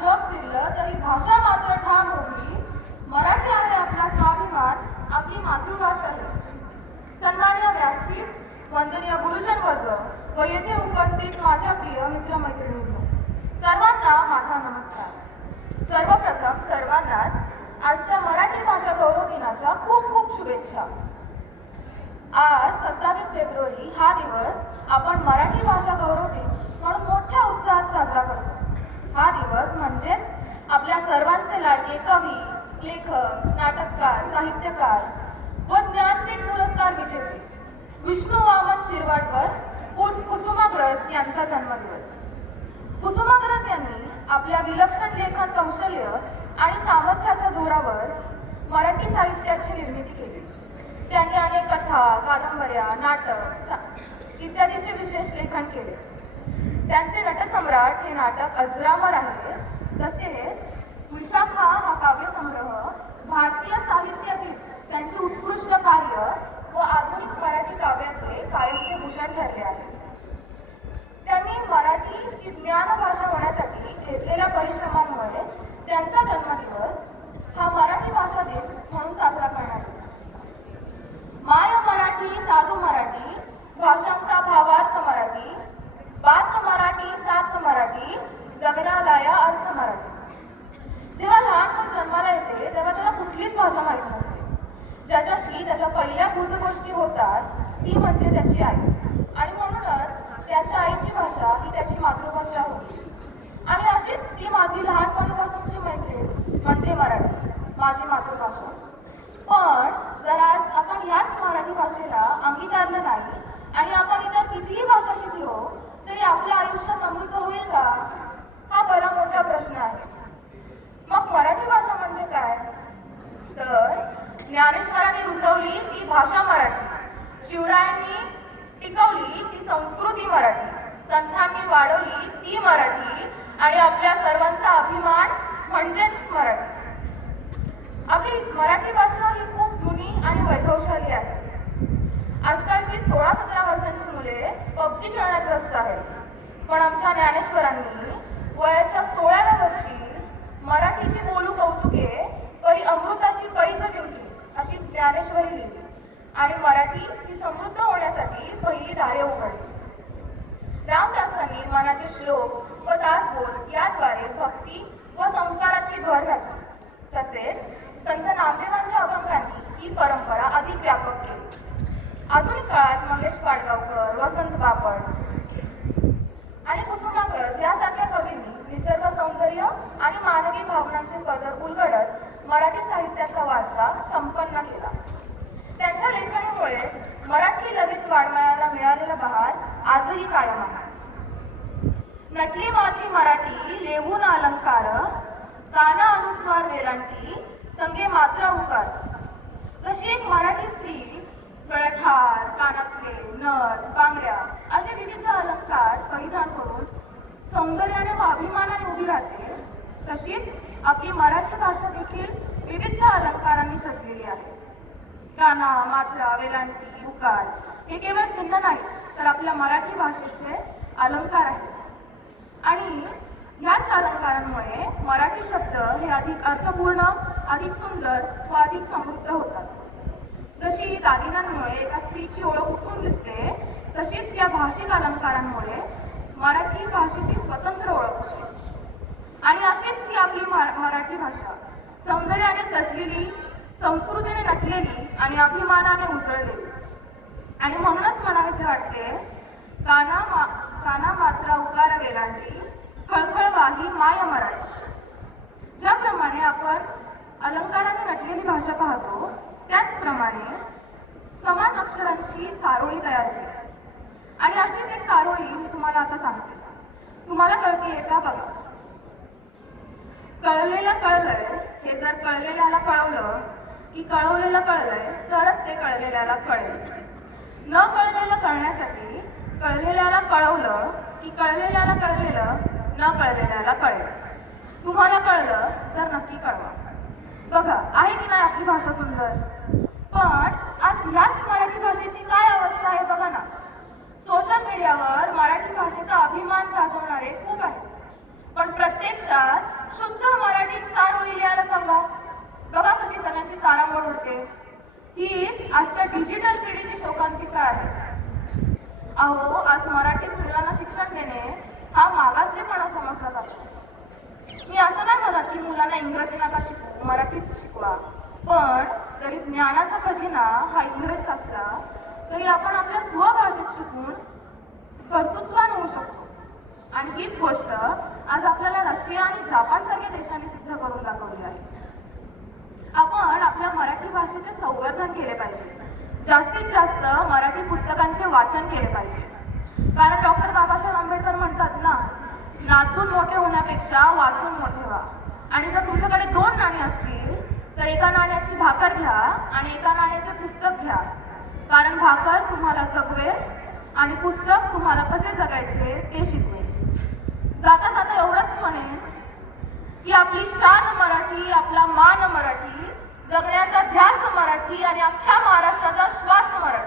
जग फिरलं तरी भाषा मात्र ठाम होती. मराठी आहे आपला स्वाभिमान, आपली मातृभाषा आहे. सन्माननीय व्यासपीठ, वंदनीय गुरुजन वर्ग व येथे उपस्थित माझ्या प्रिय मित्रमैत्रिणींनो, सर्वांना माझा नमस्कार. सर्वप्रथम सर्वांनाच आजच्या मराठी भाषा गौरव दिनाच्या खूप खूप शुभेच्छा. आज 27 फेब्रुवारी हा दिवस आपण मराठी भाषा गौरव दिन म्हणून मोठ्या उत्साहात साजरा करतो. हा दिवस म्हणजेच आपल्या सर्वांचे लाडके कवी, लेखक, नाटककार, साहित्यकार व ज्ञानपीठ पुरस्कार विजेते विष्णू वामन शिरवाडकर उर्फ कुसुमाग्रज यांचा जन्मदिवस. कुसुमाग्रज यांनी आपल्या विलक्षण लेखन कौशल्य आणि सामर्थ्याच्या जोरावर मराठी साहित्याची निर्मिती केली. त्यांनी अनेक कथा, कादंबऱ्या, नाटक इत्यादीचे विशेष लेखन केले. त्यांचे नटसम्राट हे नाटक अजरामर आहे. तसेच विशाखा हा काव्यसंग्रह भारतीय साहित्यातील त्यांचे उत्कृष्ट कार्य व आधुनिक मराठी काव्याचे कायमचे भूषण ठरले आहे. त्यांनी मराठी ही ज्ञान भाषा होण्यासाठी घेतलेल्या परिश्रमांमुळे त्यांचा जन्मदिवस हा मराठी भाषा दिन म्हणून साजरा करण्यात येतो. माय मराठी, साधू मराठी, भाषांचा भावार्थ मराठी, बात मराठी, साथ मराठी, जगण्यालाया अर्थ मराठी. जेव्हा लहान मूल जन्माला येते तेव्हा त्याला कुठलीच भाषा माहीत नसते. ज्याच्याशी त्याच्या पहिल्या गुजगोष्टी होतात ती म्हणजे त्याची आई, आणि म्हणूनच त्याच्या आईची भाषा ही त्याची मातृभाषा होती. आणि अशीच ती माझी लहानपणीपासूनची मैत्रीण म्हणजे मराठी, माझी मातृभाषा. पण जर आज आपण ह्याच मराठी भाषेला अंगीकारलं नाही आणि आपण इतर कितीही भाषा शिकलो तरी आपलं आयुष्य समृद्ध होईल का, हा बरा मोठा प्रश्न आहे. मग मराठी भाषा म्हणजे काय? तर ज्ञानेश्वरांनी रुजवली ती भाषा मराठी, शिवरायांनी टिकवली ती संस्कृती मराठी, संतांनी वाढवली ती मराठी, आणि आपल्या सर्वांचा अभिमान म्हणजेच मराठी. आपली मराठी भाषा ही खूप जुनी आणि वैभवशाली आहे. आजकालची 16-17 वर्षांची मुले पबजी खेळण्यात व्यस्त आहेत. पण आमच्या ज्ञानेश्वरांनी वयाच्या 16व्या वर्षी मराठीची बोलू कौतुके परी अमृताची पैज जिंकली अशी ज्ञानेश्वरी लिहिली, आणि मराठी ही समृद्ध होण्यासाठी पहिली दारे उघडली. रामदासांनी मनाचे श्लोक व दासबोध याद्वारे भक्ती व संस्काराची भर घातली. तसेच संत नामदेवांच्या अभंगांनी ही परंपरा अधिक व्यापक केली. आधुनिक काळात मंगेश पाडगावकर, वसंत बापट आणि कुसुमाग्रज यासारख्या कवींनी निसर्ग सौंदर्य आणि मानवी भावनांचे पदर उलगडत मराठी साहित्याचा वारसा संपन्न केला. त्यांच्या लेखणीमुळे मराठी ललित वाङ्मयाला मिळालेला बहार आजही कायम आहे. नटली माझी मराठी लेहून अलंकार, काना अनुस्वार वेलांटी, संगे मात्रा उकार. जशी एक मराठी स्त्री गळ्यात हार, कानातले, नथ, बांगड्या असे विविध अलंकार परिधान करून सौंदर्याने व अभिमानाने उभी राहते, तशीच आपली मराठी भाषा देखील विविध अलंकारांनी सजलेली आहे. काना, मात्रा, वेलांटी, उकार हे केवळ चिन्ह नाही तर आपल्या मराठी भाषेचे अलंकार आहेत. आणि ह्याच अलंकारांमुळे मराठी शब्द हे अधिक अर्थपूर्ण, अधिक सुंदर व अधिक समृद्ध होतात. जशी दागिन्यांमुळे एका स्त्रीची ओळख उठून दिसते, तशीच या भाषिक अलंकारांमुळे मराठी भाषेची स्वतंत्र ओळख होते. आणि अशीच ही आपली मराठी भाषा सौंदर्याने सजलेली, संस्कृतीने नटलेली आणि अभिमानाने उजळलेली. आणि म्हणूनच म्हणावेसे वाटते, काना मात्रा उकार वेलांटी, खळखळ वाही माय मराठी. ज्याप्रमाणे आपण अलंकाराने नटलेली भाषा पाहतो त्याचप्रमाणे समान अक्षरांची चारोळी तयार होते. आणि अशीच एक चारोळी मी तुम्हाला आता सांगते. तुम्हाला कळतेय का बघा. कळलेलं कळलंय हे जर कळलेल्याला कळवलं की कळवलेलं कळलंय तरच ते कळलेल्याला कळेल. न कळलेलं कळण्यासाठी कळलेल्याला कळवलं की कळलेल्याला कळलेलं न कळलेल्याला कळेल. तुम्हाला कळलं तर नक्की कळवा. बघा, आहे की नाही आपली भाषा सुंदर. पण आज ह्याच मराठी भाषेची काय अवस्था आहे बघा ना. सोशल मीडियावर मराठी भाषेचा अभिमान गाजवणारे खूप आहेत, पण प्रत्यक्षात डिजिटल पिढीची शोकांतिका आहे. अहो, आज मराठीत मुलांना शिक्षण देणे हा मागासलेपणा समजला जातो. मी असं नाही म्हणत की मुलांना इंग्रजी नका शिकू, मराठीच शिकवा. पण जरी ज्ञानाचा खजिना हा इंग्रजीत असला तरी आपण आपल्या स्वभाषेत शिकून कर्तृत्वान होऊ शकतो. आणि हीच गोष्ट आज आपल्याला रशिया आणि जपान सारख्या देशांनी सिद्ध करून दाखवली आहे. आपण आपल्या मराठी भाषेचे संवर्धन केले पाहिजे. जास्तीत जास्त मराठी पुस्तकांचे वाचन केले पाहिजे. कारण डॉक्टर बाबासाहेब आंबेडकर म्हणतात ना, नाचून मोठे होण्यापेक्षा वाचून मोठे व्हा. आणि जर तुमच्याकडे 2 नाणी असतील तर एका नाण्याची भाकर घ्या आणि एका नाण्याचे पुस्तक घ्या. कारण भाकर तुम्हाला जगवेल आणि पुस्तक तुम्हाला कसे जगायचे ते शिकवेल. जाता जाता एवढंच म्हणेन की आपली शान मराठी, आपला मान मराठी, जगण्याचा ध्यास मराठी आणि अख्ख्या महाराष्ट्राचा श्वास मराठी.